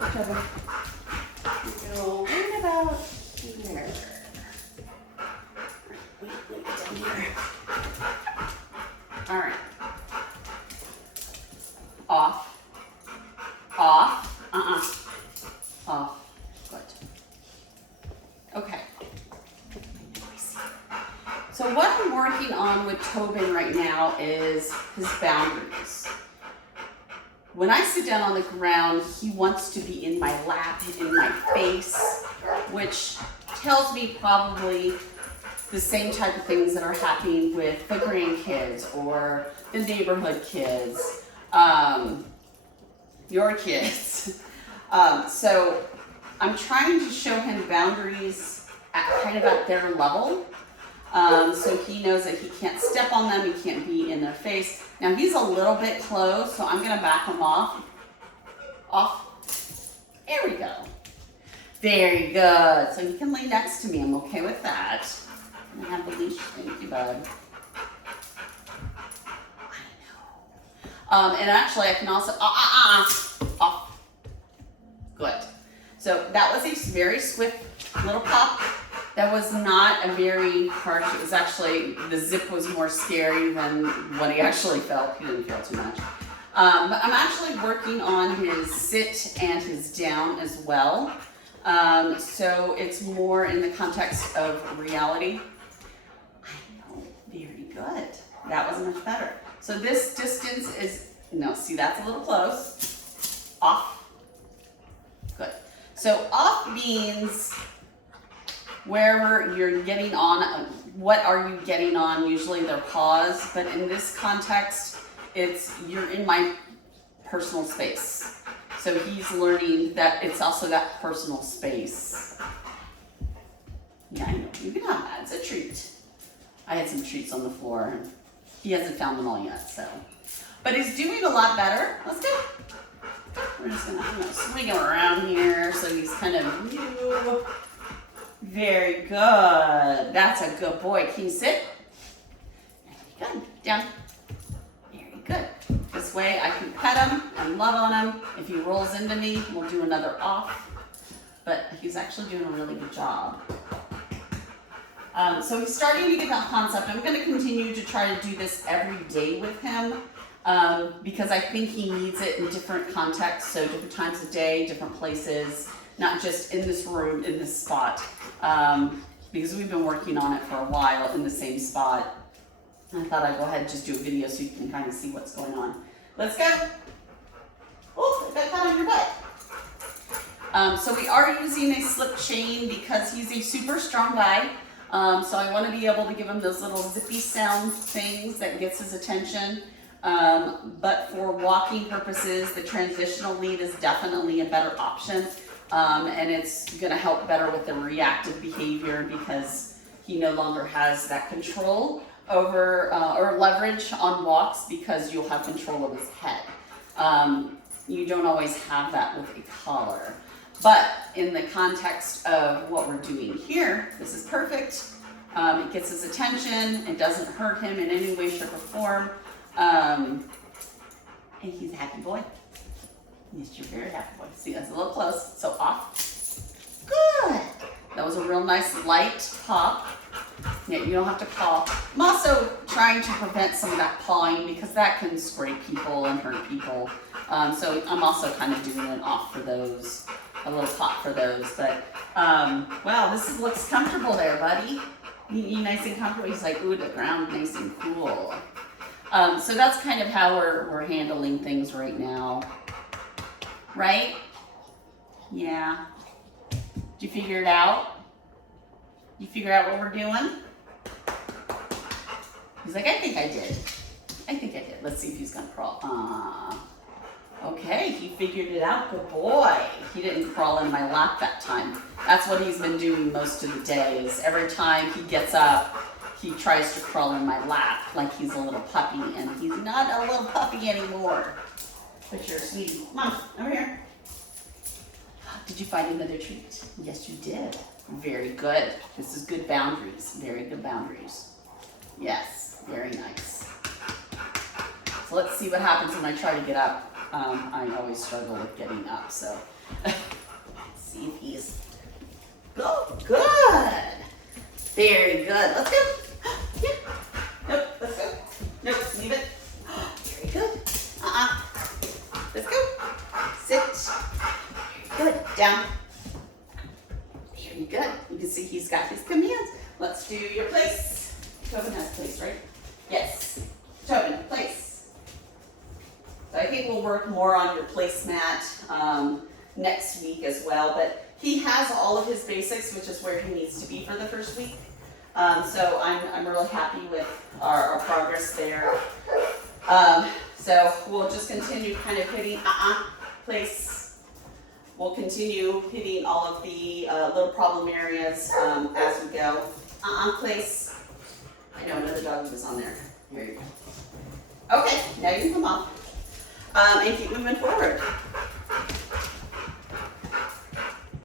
Tobin. Go right about here. Wait, down here. All right. Off. Off. Off. Good. Okay. So what I'm working on with Tobin right now is his boundaries. When I sit down on the ground, he wants to be in my lap, in my face, which tells me probably the same type of things that are happening with the grandkids or the neighborhood kids, your kids. So I'm trying to show him boundaries at their level. So he knows that he can't step on them, he can't be in their face. Now he's a little bit close, so I'm gonna back him off. Off. There we go. Very good. So he can lay next to me, I'm okay with that. I have the leash, thank you, bud. I know. And actually I can also, off. Good. So that was a very swift little pop. That was not a very harsh, it was actually, the zip was more scary than what he actually felt. He didn't feel too much. But I'm actually working on his sit and his down as well. So it's more in the context of reality. I know, very good. That was much better. So this distance is, no, see that's a little close. Off. Good. So off means wherever you're getting on, what are you getting on? Usually they're paws, but in this context, it's you're in my personal space. So he's learning that it's also that personal space. Yeah, I know, you can have that, it's a treat. I had some treats on the floor. He hasn't found them all yet, so. But he's doing a lot better. Let's go. We're just gonna swing him around here so he's kind of new. Very good. That's a good boy. Can you sit? Very good. Down. Very good. This way I can pet him and love on him. If he rolls into me, we'll do another off. But he's actually doing a really good job. So he's starting to get that concept. I'm going to continue to try to do this every day with him because I think he needs it in different contexts. So different times of day, different places. Not just in this room, in this spot, because we've been working on it for a while in the same spot. I thought I'd go ahead and just do a video so you can kind of see what's going on. Let's go. Oh, I got caught on your butt. So we are using a slip chain because he's a super strong guy. So I want to be able to give him those little zippy sound things that gets his attention. But for walking purposes, the transitional lead is definitely a better option. And it's going to help better with the reactive behavior because he no longer has that control over or leverage on walks because you'll have control of his head. You don't always have that with a collar. But in the context of what we're doing here, this is perfect. It gets his attention. It doesn't hurt him in any way, shape, or form. And he's a happy boy. Yes, you're very happy boy. See, that's a little close. So off. Good. That was a real nice light pop. Yeah, you don't have to paw. I'm also trying to prevent some of that pawing because that can scrape people and hurt people. So I'm also kind of doing an off for those, a little pop for those. But wow, looks comfortable there, buddy. You nice and comfortable. He's like, ooh, the ground nice and cool. So that's kind of how we're handling things right now. Right? Yeah. Did you figure it out? You figure out what we're doing? He's like, I think I did. I think I did. Let's see if he's gonna crawl. Okay, he figured it out. Good boy. He didn't crawl in my lap that time. That's what he's been doing most of the day is every time he gets up, he tries to crawl in my lap like he's a little puppy, and he's not a little puppy anymore. But you're a sweetie. Mom, over here. Did you find another treat? Yes, you did. Very good. This is good boundaries. Very good boundaries. Yes, very nice. So let's see what happens when I try to get up. I always struggle with getting up, so See if he's, oh, good. Very good. Let's go. Yeah. Nope, let's go. Nope, leave it. Very good. Let's go. Sit. Good. Down. Very good. You can see he's got his commands. Let's do your place. Tobin has place, right? Yes. Tobin, place. So I think we'll work more on your placemat next week as well, but he has all of his basics, which is where he needs to be for the first week. So I'm really happy with our progress there. So we'll just continue kind of hitting place. We'll continue hitting all of the little problem areas as we go. Place. I know another dog was on there. Here you go. Okay, now you can come off and keep moving forward.